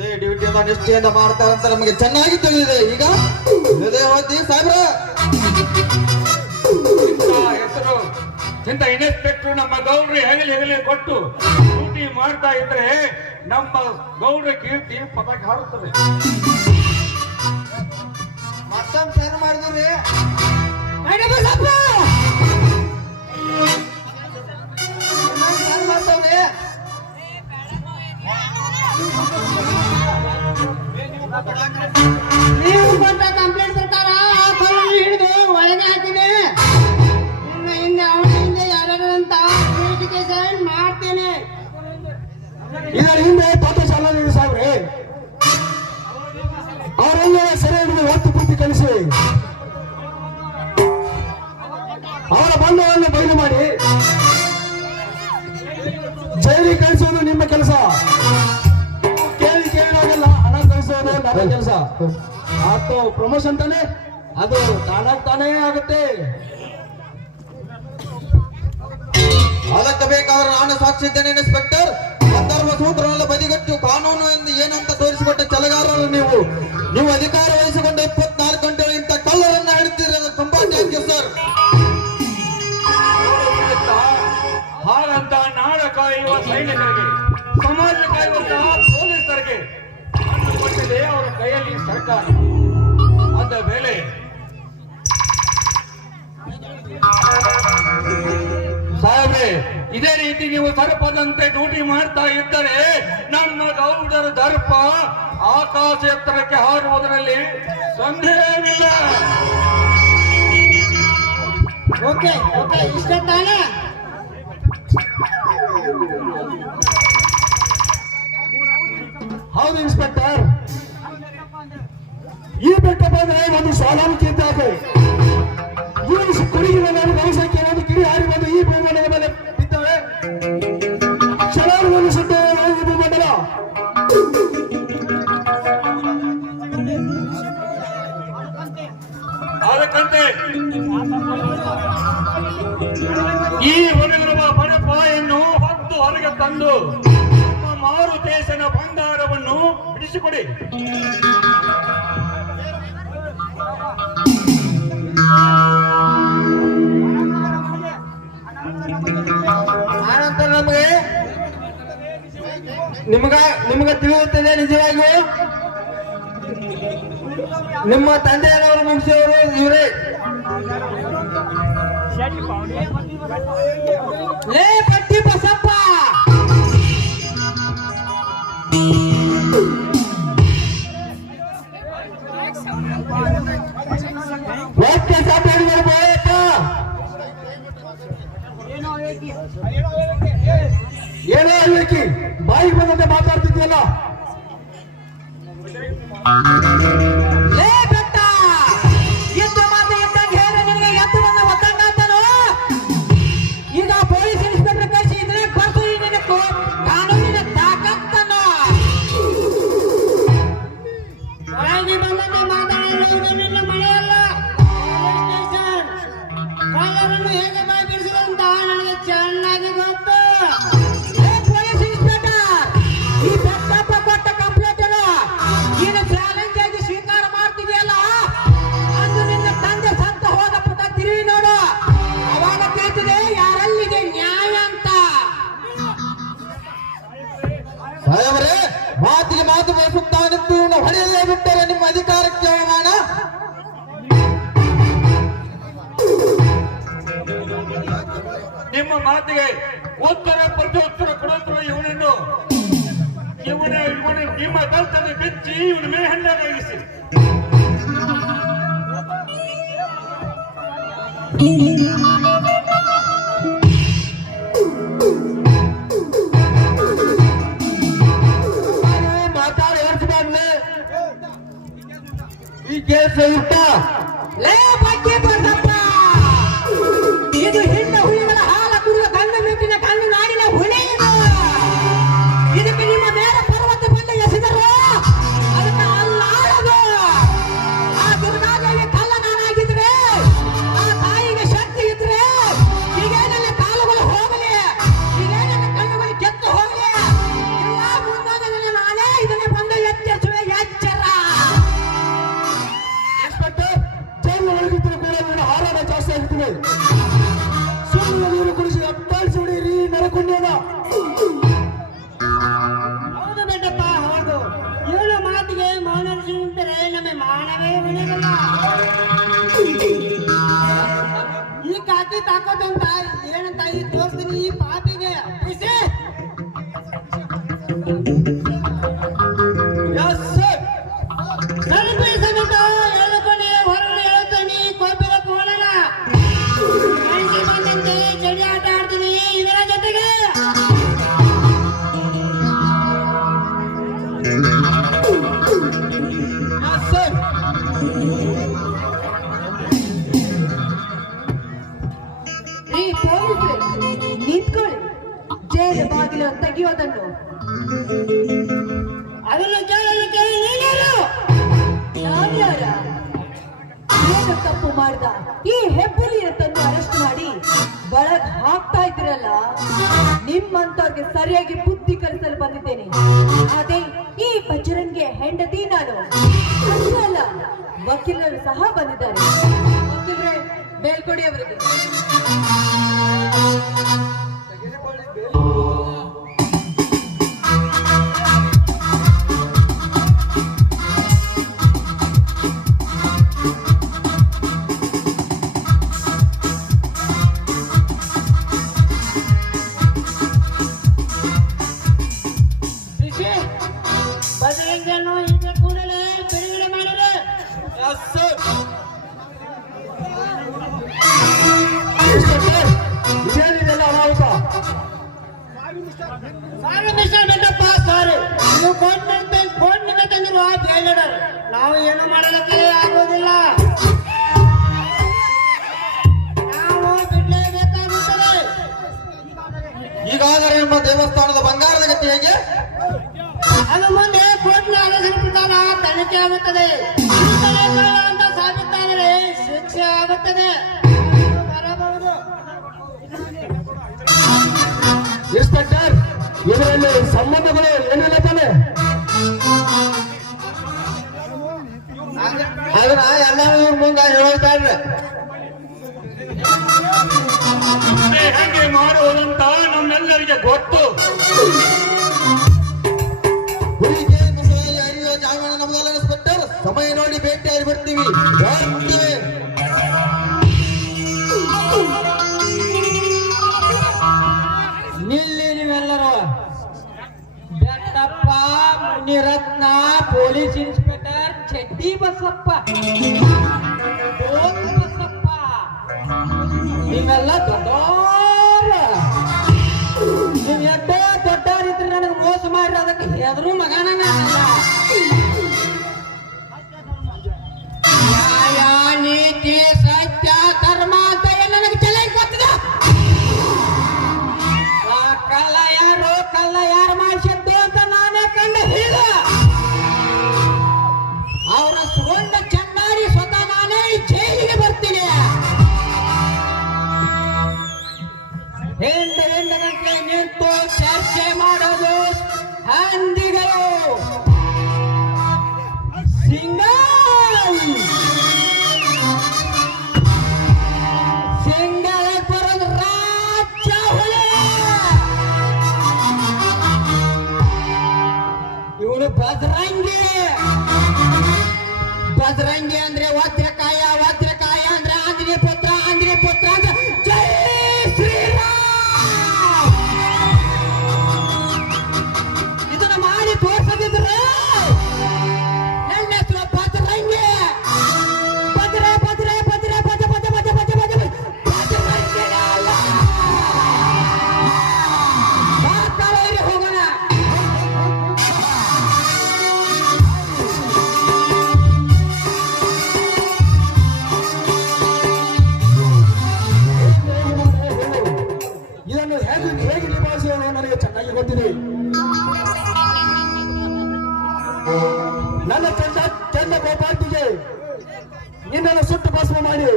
ಅದೇ ಡ್ಯೂಟಿಯನ್ನ ನಿಷ್ಠೆಯಿಂದ ಮಾಡ್ತಾರಂತ ನಮಗೆ ಚೆನ್ನಾಗಿ ತಿಳಿದಿದೆ. ಈಗ ಇದೇ ಹೋಗಿ ಸಾಹೇಬ್ರ ಹೆಸರು ಇಂಥ ಇನ್ಸ್ಪೆಕ್ಟರ್ ನಮ್ಮ ಗೌಡ್ರು ಹೆಗಲಿ ಕೊಟ್ಟು ಡ್ಯೂಟಿ ಮಾಡ್ತಾ ಇದ್ರೆ ನಮ್ಮ ಗೌಡ್ರ ಕೀರ್ತಿ ಪದಕ್ಕೆ ಹಾರುತ್ತದೆ. ಮತ್ತೊಂದು ಸರ್ ಮಾಡಿದ್ರಿ ನೀವು ಕೊಟ್ಟ ಕಂಪ್ಲೇಂಟ್ ಪ್ರಕಾರ ಹಿಡಿದು ಒಳಗೆ ಹಾಕಿದೆ. ಇನ್ನು ಹಿಂದೆ ಅವನ ಹಿಂದೆ ಯಾರ್ಯಾರಂತ ವೆರಿಫಿಕೇಶನ್ ಮಾಡ್ತೇನೆ. ಇದರ ಹಿಂದೆ ಪಾಠಶಾಲಾ ಸಾಹೇಬ್ರೆ ಅವರೆಲ್ಲ ಸೆರೆ ಹಿಡಿದು ಒತ್ತು ಬುದ್ಧಿ ಕಲಿಸಿ ಅವರ ಬಂಧವನ್ನು ಬಯಲು ಮಾಡಿ ಜೈಲಿಗೆ ಕಳಿಸೋದು ನಿಮ್ಮ ಕೆಲಸ. ಕೇಳಿದಾಗೆಲ್ಲ ಹಣ ಕಳಿಸೋದು ನನ್ನ ಕೆಲಸ. ಆತು ಪ್ರಮೋಷನ್ ತಾನೆ, ಅದು ತಾನೇ ಆಗುತ್ತೆ. ಅದಕ್ಕೆ ಬೇಕಾದ್ರೆ ನಾನು ಸಾಕ್ಷಿ ಇದ್ದೇನೆ ಇನ್ಸ್ಪೆಕ್ಟರ್. ಸಂದರ್ಭ ಸೂತ್ರವನ್ನು ಬದಿಗಟ್ಟು ಕಾನೂನು ಎಂದು ಏನಂತ ತೋರಿಸಿಕೊಟ್ಟ ಛಲಗಾರರು ನೀವು ಅಧಿಕಾರ ವಹಿಸಿಕೊಂಡ 24 ಗಂಟೆಗಳು ಇಂಥ ಕಳ್ಳರನ್ನ ಹಿಡ್ತೀರಿ. ಅದು ತುಂಬಾ ಥ್ಯಾಂಕ್ ಯು ಸರ್. ಹಾಗಂತ ನಾಡ ಕಾಯುವ ಸೈನಿಕರಿಗೆ, ಸಮಾಜ ಕಾಯುವಂತಹ ಪೊಲೀಸರಿಗೆ ಕೊಟ್ಟಿದೆ ಅವರ ಕೈಯಲ್ಲಿ ಸರ್ಕಾರ. ಅಂದ ಮೇಲೆ ಸಾಹೇಬ್ರೆ, ಇದೇ ರೀತಿ ನೀವು ದರ್ಪದಂತೆ ಡ್ಯೂಟಿ ಮಾಡ್ತಾ ಇದ್ದರೆ ನಮ್ಮ ಗೌಡರ ದರ್ಪ ಆಕಾಶ ಎತ್ತರಕ್ಕೆ ಹಾರುವುದರಲ್ಲಿ ಸಂದೇಹವಿಲ್ಲ. ಓಕೆ ಓಕೆ, ಇಷ್ಟ ತಾನೆ. ಹೌದು ಇನ್ಸ್ಪೆಕ್ಟರ್, ಈ ಬೆಟ್ಟ ಬಂದ್ರೆ ಒಂದು ಸಾಲಾನಿಕೆ ಇದ್ದಾಗೆ ಈ ಕುಡಿಗಿನ ನಾನು ಗಮನಿಸಕ್ಕೆ ಒಂದು ಕಿಡಿ ಹಾರಿ ಬಂದು ಈ ಭೂಮಂಡಲ ಮೇಲೆ ಬಿದ್ದವೆ. ಕ್ಷಣವನ್ನು ಸುಟ್ಟು ಈ ಭೂಮಂಡಲ ಅದಕ್ಕಂತೆ ಈ ಹೊರಗಿರುವ ಬಡಪಾಯನ್ನು ಹೊತ್ತು ಹೊರಗೆ ತಂದು ನಮ್ಮ ಮಾರುತೇಶನ ಬಂಗಾರವನ್ನು ಬಿಡಿಸಿಕೊಡಿ. ಆನಂತರ ನಿಮಗೆ ತಿಳಿಯುತ್ತದೆ ನಿಜವಾಗಿಯೂ ನಿಮ್ಮ ತಂದೆಯವರು ಮುಗಿಸಿಯವರು ಇವರೇ. ಲೇ ಪಟ್ಟಿ ಬಸಪ್ಪ, ಒಟ್ಟೆ ಸಾಪಾಡಿಗಳು ಬಾಯಪ್ಪ. ಏನೋ ಹೇಳ್ಬೇಕಿ, ಬಾಯಿಗೆ ಬಂದಂತೆ ಮಾತಾಡ್ತಿದ್ಯಲ್ಲ. ಲೇ ಬೆಟ್ಟ, ಎದ್ದು ಮಾತು ಇದ್ದಂಗೆ ಹೇಳಿ ನಿನಗೆ ಎದ್ದು ಬಂದ ಒತ್ತಂಗಾತನು. ಈಗ ಪೊಲೀಸ್ ಇನ್ಸ್ಪೆಕ್ಟರ್ ಕಳಿಸಿ ಇದನ್ನ ಬರ್ತು ನಿನಗೆ ಕಾನೂನಿನ ತಾಕತ್ತನ್ನು ಒಳಗೆ ಬಂದಂತೆ ಮಾತಾಡಲು ನಿನ್ನ ಮನೆಯಲ್ಲ. ಕಳ್ಳರನ್ನು ಹೇಗೆ ಬಾಗಿಡಿಸುವಂತ ನನಗೆ ಚೆನ್ನಾಗಿ ಗೊತ್ತು. ಪೊಲೀಸ್ ಇನ್ಸ್ಪೆಕ್ಟರ್, ಈ ಬೆಟ್ಟಪ್ಪ ಕೊಟ್ಟ ಕಂಪ್ಲೇಂಟ್ ನೀನು ಚಾಲೆಂಜ್ ಆಗಿ ಸ್ವೀಕಾರ ಮಾಡ್ತಿದೆಯಲ್ಲ, ಅಂದು ನಿನ್ನ ತಂದೆ ಸತ್ತ ಹೋದ ಪುಟ ತಿರುವಿ ನೋಡು. ಅವಾಗ ಕೇಳ್ತಿದೆ ಯಾರಲ್ಲಿದೆ ನ್ಯಾಯ ಅಂತ. ಸಾಹೇಬರೇ, ಮಾತಿಗೆ ಮಾತು ಬೆಳೆಸುತ್ತಾನಿದ್ದು ಹೊಡೆಯಲೇ ಬಿಟ್ಟರೆ ನಿಮ್ಮ ಅಧಿಕಾರಕ್ಕೆ ಅವಮಾನ. ನಿಮ್ಮ ಮಾತಿಗೆ ಉತ್ತರ ಪ್ರತ್ಯುತ್ತರ ಕೊಡುತ್ತಿರುವ ಇವನನ್ನು ನಿಮ್ಮ ಕಲ್ತನ್ನು ಬಿಚ್ಚಿ ಇವನ ಮೇಲೆ ಹಣ್ಣಾಗಿಸಿ. ಮಾತಾಡಿ ಹೇಳ್ತಿದ್ದಾನೆ ಈ ಕೇಸ್ ಇಷ್ಟ. ಲೇ ಬಗ್ಗೆ ಬಸಪ್ಪ, ಇದು ಹೆಣ್ಣ ಹುಲಿಗಳ ಹಾಲ ಕುಡಿದ ಗಂಡು ಮೆಟ್ಟಿನ ಕಣ್ಣು ನಾಡಿನ ಹುಲಿ ಇದು. ಇದಕ್ಕೆ ನಿಮ್ಮ ಮೇಲೆ ಪರ್ವತ ಬಂದ ಎಸೆದರು ಅದಕ್ಕೆ ಅಲ್ಲಾಡದು. ಆ ದುರ್ಗಾದೇವಿ ಕಲ್ಲ ನಾನಾಗಿದ್ರೆ, ಆ ತಾಯಿಗೆ ಶಕ್ತಿ ಇದ್ರೆ ಈಗೇನೆಲ್ಲ ಕಾಲುಗಳು ಹೋಗಲಿ, ಈಗೇನೆಲ್ಲ ಕಣ್ಣುಗಳು ಕೆತ್ತು ಹೋಗಲಿ. ಇಲ್ಲ ಮುಂದೊಂದು ನಾನೇ ಇದನ್ನೇ ಬಂದ ಹಾಕಿ ತಾಕೋದಂತ ಏನಂತ ಈ ತೋರಿಸ್ತೀನಿ ಈ ಪಾಪಿಗೆ ಬಿಸಿ. ಸ್ವಲ್ಪ ಈ ಸಮೇತ ಹೇಳ್ಕೊಂಡು ಹೊರಗಡೆ ಹೇಳ್ತಾನೆ ಕೋಪಿಲ ಕೋಣನ ಮೈಸಿ ಬಂದಂತೆ ಚಳಿ ಆಟ ಆಡ್ತೀನಿ ಇದರ ಜೊತೆಗೆ. ರೀ ಪೊಲೀಸ್ರೆ, ನಿಂತ್ಕೊಳ್ಳಿ. ಜೈಲು ಬಾಗಿಲು ತೆಗೆಯೋದನ್ನು ಅದನ್ನು ಕೇಳಲಿಕ್ಕೆ ನೀನ್ಯಾರು? ನಾನ್ಯಾರ? ಏನು ತಪ್ಪು ಮಾಡ್ದ ಈ ಹೆಬ್ಬುಲಿಯ ತಂದು ಅರೆಸ್ಟ್ ಮಾಡಿ ಒಳಗ್ ಹಾಕ್ತಾ ಇದ್ದೀರಲ್ಲ, ನಿಮ್ಮಂತವ್ರಿಗೆ ಸರಿಯಾಗಿ ಬುದ್ಧಿ ಕಲಿಸಲು ಬಂದಿದ್ದೇನೆ. ಅದೇ ಈ ಬಜರಂಗೆ ಹೆಂಡತಿ ನಾನು. ಅಷ್ಟೇ ಅಲ್ಲ, ವಕೀಲರು ಸಹ ಬಂದಿದ್ದಾರೆ. ವಕೀಲರೇ, ಮೇಲ್ಕೊಡಿ ಅವರಿಗೆ. ಬದಲಿಂಗನ್ನು ಈಗ ಕೂಡಲೇ ಬಿಡುಗಡೆ ಮಾಡಿದೆ. ಇದೇನಿದೆಲ್ಲ ಅನಾಹುತ? ಸಾರಿ ಮಿಸ್ಟರ್ ಬೆಟ್ಟಪ್ಪ, ಸಾರಿ. ಇದು ಕೋರ್ಟ್ನಿಂದ ತಂದಿರುವ ಜೈಲ್ ಆರ್ಡರ್. ನಾವು ಏನು ಮಾಡಲಿಕ್ಕೆ ಆಗುವುದಿಲ್ಲ. ನಾವು ಬಿಡಲೇಬೇಕಾಗುತ್ತದೆ. ಈಗಾದರೆ ನಿಮ್ಮ ದೇವಸ್ಥಾನದ ಬಂಗಾರದ ಗತಿ ಹೇಗೆ? ಅದು ಮುಂದೆ ಕೋರ್ಟ್ನ ಆದೇಶದ ಪ್ರಕಾರ ತನಿಖೆ ಆಗುತ್ತದೆ. ಈತನೇ ಕಳ್ಳ ಅಂತ ಸಾಬೀತಾದರೆ ಶಿಕ್ಷೆ ಆಗುತ್ತದೆ. ಬರಬಹುದು. ಇನ್ಸ್ಪೆಕ್ಟರ್, ಇದರಲ್ಲಿ ಸಂಬಂಧಗಳು ಏನಿಲ್ಲ ತಾನೆ? ಅದನ್ನ ಎಲ್ಲ ಮುಂದೆ ಹೇಳ್ತಾರ್ರಿ. ಹೇಗೆ ಮಾಡುವುದಂತ ನಮ್ಮೆಲ್ಲರಿಗೆ ಗೊತ್ತು. ಹುಡುಗಿಗೆ ಮುಸುವಾಗಿ ಹರಿಯುವ ಜಾಮೀನು ನಮ್ಮದಲ್ಲ ಇನ್ಸ್ಪೆಕ್ಟರ್. ಸಮಯ ನೋಡಿ ಭೇಟಿಯಾಗಿ ಬರ್ತೀವಿ. ಬರ್ತೇವೆ. ನಿಲ್ಲಿ ನೀವೆಲ್ಲರೂ. ಬೆಟ್ಟಪ್ಪ, ಮುನಿರತ್ನ, ಪೊಲೀಸ್ ಇನ್ಸ್ಪೆಕ್ಟರ್ ಚೆಡ್ಡಿ ಬಸಪ್ಪ, ಡೋನ್ ಬಸಪ್ಪ, ನೀವೆಲ್ಲ ದೊಡ್ಡೋರ. ನೀವು ಎಷ್ಟೋ ದೊಡ್ಡವರಿದ್ರೆ ನನಗೆ ಮೋಸ ಮಾಡಿ ಅದಕ್ಕೆ ಹೆದರು ಮಗನ ನಾನಲ್ಲ. ನ್ಯಾಯ, ನೀತಿ, ಸತ್ಯ, ಧರ್ಮ ಅಂತ ಏನು ನನಗೆ ಚೆನ್ನಾಗಿ ಗೊತ್ತಿದೆ. ಕಳ್ಳ ಯಾರು ಮಾಡಿಸಿದ್ದು ಅಂತ ನಾನೇ ಕಂಡು ಹಿಡಿದ. ಅವರ ಸುಗಂಧ ಚಂದಾರಿ ಸ್ವತಃ ನಾನೇ ಈ ಜೈಲಿಗೆ ಬರ್ತೀನಿ. ಹೆಂಡ ಗಂಟೆ ನಿಂತು ಚರ್ಚೆ ಮಾಡೋದು ಹಂದಿಗಳು. ಸಿಂಗಲ್ ಬರೋದು ರಾಜ್ಯ ಹುಲಿ. ಇವನು ಬಜರಂಗಿ ಅಂದ್ರೆ ವಜ್ರಕಾಯ ಅಂದ್ರೆ ಆಂಜನೇಯ ಪುತ್ರ ಅಂದ್ರೆ ಜೈ ಶ್ರೀರಾಮ್. ಇದನ್ನ ಮಾಡಿ ತೋರ್ಸದಿದ್ರೆ ನನ್ನ ಹೆಸರು ಬಜರಂಗಿ. ಹೋಗೋಣ. ಇದನ್ನು ಹೇಗೆ ನಿಭಾಯಿಸುವುದು ನನಗೆ ಚೆನ್ನಾಗಿ ಗೊತ್ತಿದೆ. ನನ್ನ ಚಂದ ಗೋಪಾಲ್ಟಿಗೆ ನಿನ್ನನ್ನು ಸುಟ್ಟು ಭಸ್ಮ ಮಾಡಿ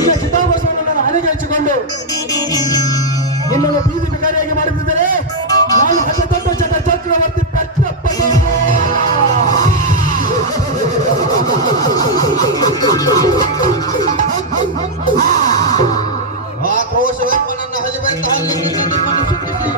ಈಗ ಚಿತಾಭಸ್ಮವನ್ನು ನನ್ನ ಹಣೆಗೆ ಹಚ್ಚಿಕೊಂಡು ನಿನ್ನನ್ನು ಬೀದಿ ಬಿಕಾರಿಯಾಗಿ ಮಾಡಿಬಿಟ್ಟಿದ್ದರೆ ನಾನು ಹಠದೊಡ್ಡ ಚಕ್ರವರ್ತಿ ಪೆಟ್ಟಪ್ಪ. ಆಕ್ರೋಶವೆಂಬ ನನ್ನ ಹಲಿಬೆತ್ತ ಹಲ್ಲಿನಿಂದ ನಿಮ್ಮನ್ನು ಸುಟ್ಟಿಸಿ